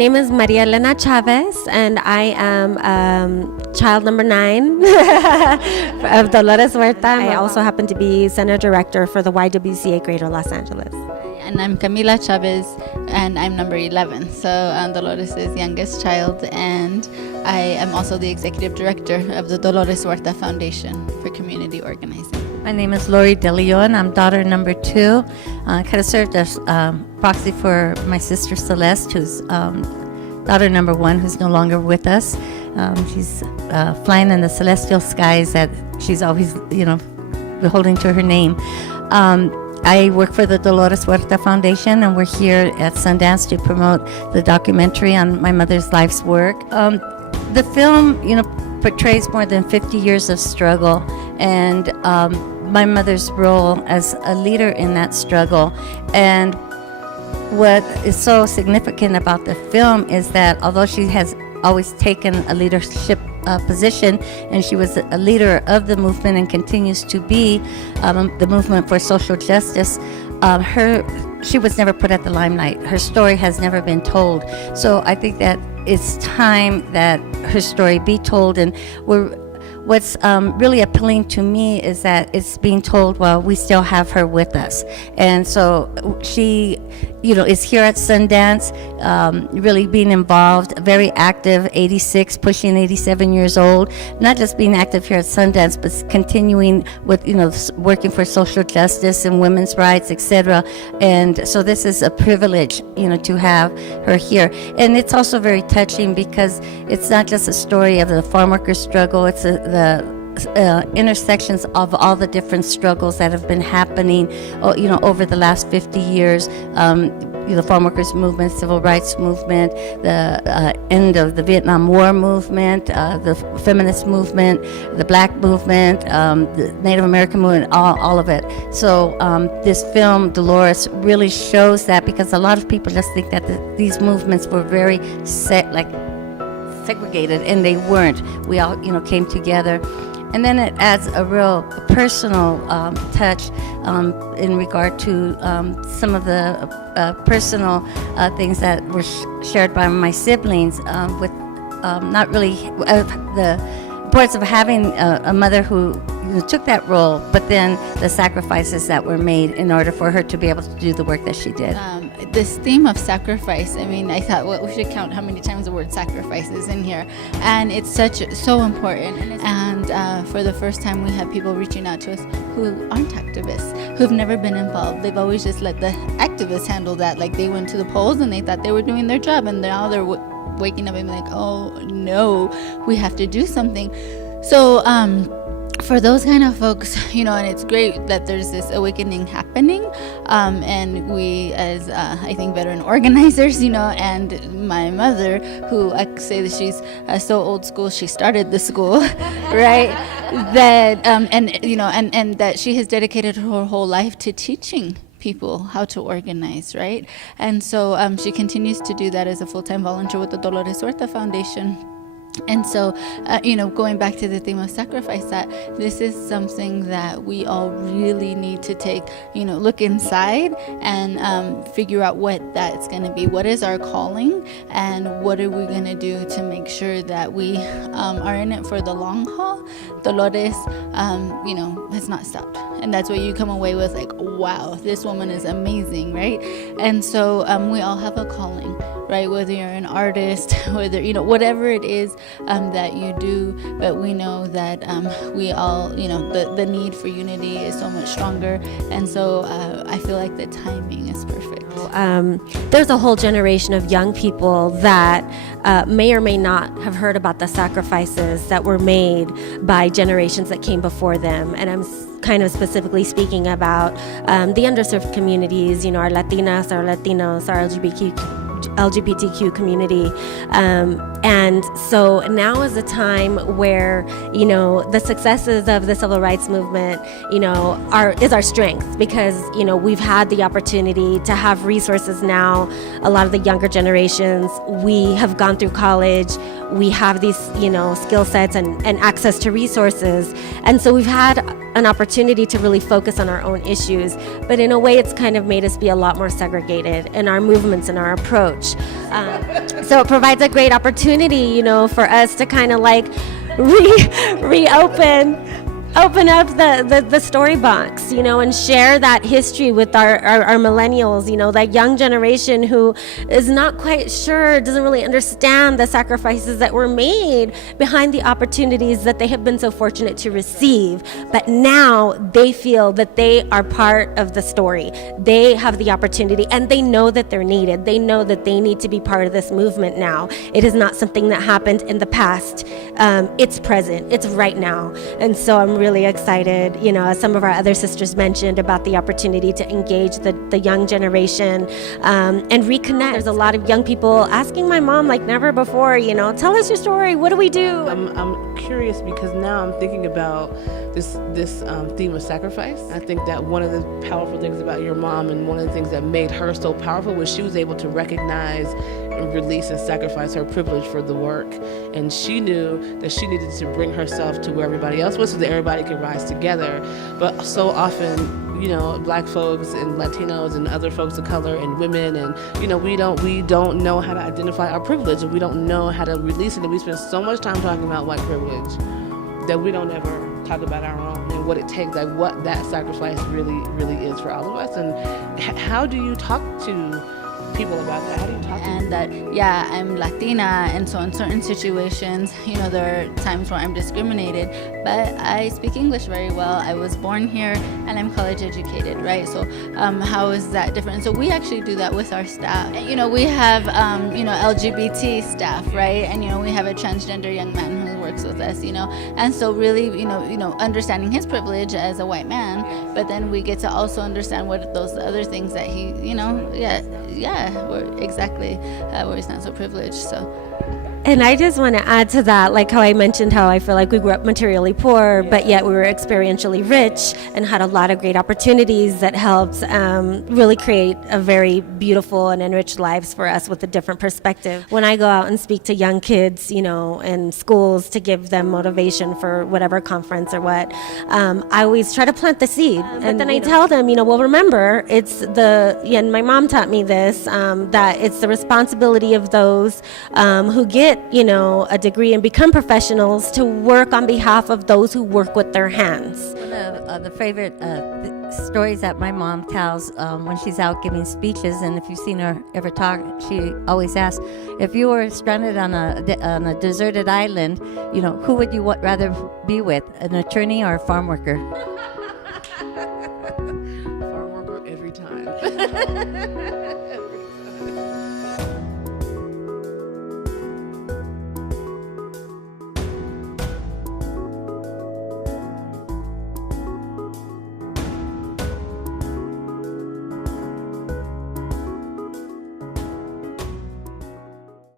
My name is Maria Elena Chavez, and I am child number 9 of Dolores Huerta. I also happen to be Center Director for the YWCA Greater Los Angeles. And I'm Camila Chavez, and I'm number 11. So I'm Dolores' youngest child, and I am also the Executive Director of the Dolores Huerta Foundation for Community Organizing. My name is DeLeon. I'm daughter number 2. I kind of served as proxy for my sister Celeste, who's daughter number 1, who's no longer with us. She's flying in the celestial skies that she's always, beholding to her name. I work for the Dolores Huerta Foundation, and we're here at Sundance to promote the documentary on my mother's life's work. The film, portrays more than 50 years of struggle, and my mother's role as a leader in that struggle. And what is so significant about the film is that although she has always taken a leadership position, and she was a leader of the movement and continues to be the movement for social justice, she was never put at the limelight. Her story has never been told. So I think that it's time that her story be told, and what's really appealing to me is that it's being told while we still have her with us. And so she, is here at Sundance, really being involved, very active, 86, pushing 87 years old, not just being active here at Sundance, but continuing with, working for social justice and women's rights, etc. And so this is a privilege, to have her here. And it's also very touching because it's not just a story of the farm worker struggle, it's the intersections of all the different struggles that have been happening, over the last 50 years. The farm workers movement, civil rights movement, the end of the Vietnam War movement, the feminist movement, the black movement, the Native American movement, all of it. So this film, Dolores, really shows that, because a lot of people just think that these movements were very segregated, and they weren't. We all, came together. And then it adds a real personal touch in regard to some of the personal things that were shared by my siblings, with not really the importance of having a mother who took that role, but then the sacrifices that were made in order for her to be able to do the work that she did. This theme of sacrifice, I thought, we should count how many times the word sacrifice is in here. And it's so important. And for the first time, we have people reaching out to us who aren't activists, who've never been involved. They've always just let the activists handle that. Like, they went to the polls and they thought they were doing their job, and now they're waking up and being like, oh no, we have to do something. So for those kind of folks, and it's great that there's this awakening happening, and we, as I think veteran organizers, and my mother, who I say that she's so old school, she started the school, right? That and that she has dedicated her whole life to teaching people how to organize, right? And so she continues to do that as a full-time volunteer with the Dolores Huerta Foundation. And so, going back to the theme of sacrifice, that this is something that we all really need to take, look inside and figure out what that's going to be. What is our calling, and what are we going to do to make sure that we are in it for the long haul? Dolores, has not stopped. And that's what you come away with, like, wow, this woman is amazing, right? And so we all have a calling, right? Whether you're an artist, whether, whatever it is that you do, but we know that we all, the need for unity is so much stronger. And so I feel like the timing is perfect. There's a whole generation of young people that may or may not have heard about the sacrifices that were made by generations that came before them. And I'm kind of specifically speaking about the underserved communities, our Latinas, our Latinos, our LGBTQ community. And so now is a time where, the successes of the civil rights movement, is our strength, because, we've had the opportunity to have resources now. A lot of the younger generations, we have gone through college, we have these, skill sets and access to resources. And so we've had an opportunity to really focus on our own issues. But in a way, it's kind of made us be a lot more segregated in our movements and our approach. So it provides a great opportunity, for us to kind of like open up the story box, and share that history with our millennials, that young generation who is not quite sure, doesn't really understand the sacrifices that were made behind the opportunities that they have been so fortunate to receive. But now they feel that they are part of the story. They have the opportunity, and they know that they're needed. They know that they need to be part of this movement now. It is not something that happened in the past. It's present. It's right now. And so I'm really excited, as some of our other sisters mentioned, about the opportunity to engage the young generation and reconnect. There's a lot of young people asking my mom like never before, tell us your story. What do we do? I'm curious because now I'm thinking about this theme of sacrifice. I think that one of the powerful things about your mom, and one of the things that made her so powerful, was she was able to recognize and release and sacrifice her privilege for the work. And she knew that she needed to bring herself to where everybody else was so that everybody could rise together. But so often, Black folks and Latinos and other folks of color and women, and we don't know how to identify our privilege, and we don't know how to release it. And we spend so much time talking about white privilege that we don't ever talk about our own and what it takes, like what that sacrifice really is for all of us. And how do you talk to people about that? How do you talk to And that, I'm Latina, and so in certain situations, there are times where I'm discriminated, but I speak English very well. I was born here, and I'm college educated, right? So how is that different? So we actually do that with our staff. We have, LGBT staff, right? And, we have a transgender young man who works with us, and so really, understanding his privilege as a white man, but then we get to also understand what those other things that he, where he's not so privileged. So. And I just want to add to that, like how I mentioned how I feel like we grew up materially poor, but yet we were experientially rich and had a lot of great opportunities that helped really create a very beautiful and enriched lives for us with a different perspective. When I go out and speak to young kids, in schools to give them motivation for whatever conference or what, I always try to plant the seed. And then I tell them, well, remember, and my mom taught me this, that it's the responsibility of those who get a degree and become professionals to work on behalf of those who work with their hands. One of the favorite stories that my mom tells when she's out giving speeches, and if you've seen her ever talk, she always asks, if you were stranded on a deserted island, who would you rather be with, an attorney or a farm worker? Farm worker every time. Every time.